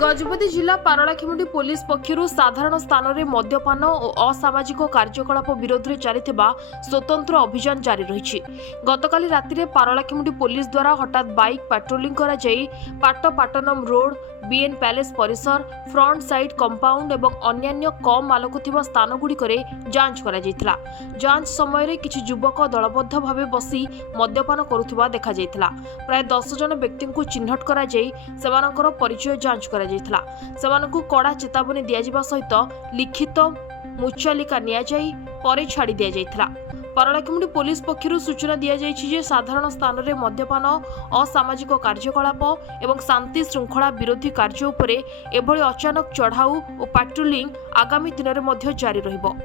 गजपति जिला पारलाखेमुंडी पुलिस पक्षरु साधारण स्थान में मद्यपान और असामाजिक कार्यकलाप विरोध में चली स्वतंत्र अभियान जारी रही। गतकाली राति पारलाखेमुंडी पुलिस द्वारा हठात बाइक पेट्रोलिंग करा जाई पाटपाटनम रोड, बीएन पैलेस परिसर, फ्रंट साइड कंपाउंड और अन्यान्य कम आलोक थिबा स्थानगुड़िक जांच करा जायतिला। जांच समय किछि युवक दलबद्ध भावे बसी मद्यपान करुथिबा देखा जायतिला। प्राय 10 जन व्यक्ति को चिन्हट करा जाई सेमानकर परिचय जांच करा जायतिला। सेमानकु कड़ा चेतावनी दिया जिबा सहित लिखित मुचालिका निया जाई परे छाड़ी दिया जायतिला। पारलाखेमुंडी पुलिस पक्षरु सूचना दिया जायछि जे साधारण स्थान में मद्यपान, असामाजिक कार्यकलाप एवं शांति श्रृंखला विरोधी कार्य उपरे एभली अचानक चढ़ाऊ और पेट्रोलिंग आगामी दिन में जारी रहिबो।